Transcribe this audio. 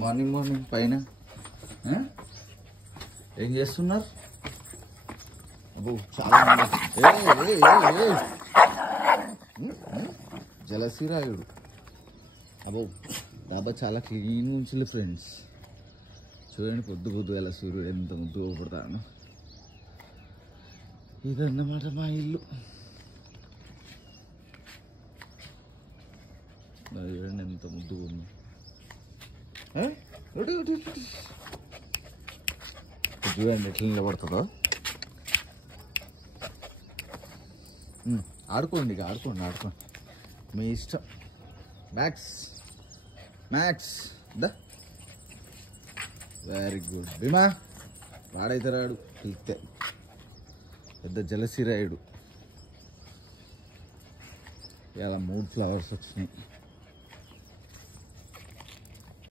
Morning morning పైన ఏం చేస్తున్నారు? అబ్బో చాలా జలసిరాయుడు. అబ్బో డాబా చాలా క్లీన్ ఉంచులే ఫ్రెండ్స్. చూడండి పొద్దు పొద్దుగల సూర్యుడు ఎంత ముద్దుగా పడతాను. ఇదన్నమాట మా ఇల్లు. చూడండి ఎంత ముద్దుగా ఉంది. చూడండి ఎట్లా నిలబడుతుందో. ఆడుకోండి ఇక ఆడుకోండి మీ ఇష్టం. మ్యాక్స్ దా వెరీ గుడ్. భీమా వాడైతే రాడు పిలిస్తే. పెద్ద జలసిరాయుడు. ఇలా 3 ఫ్లవర్స్ వచ్చినాయి.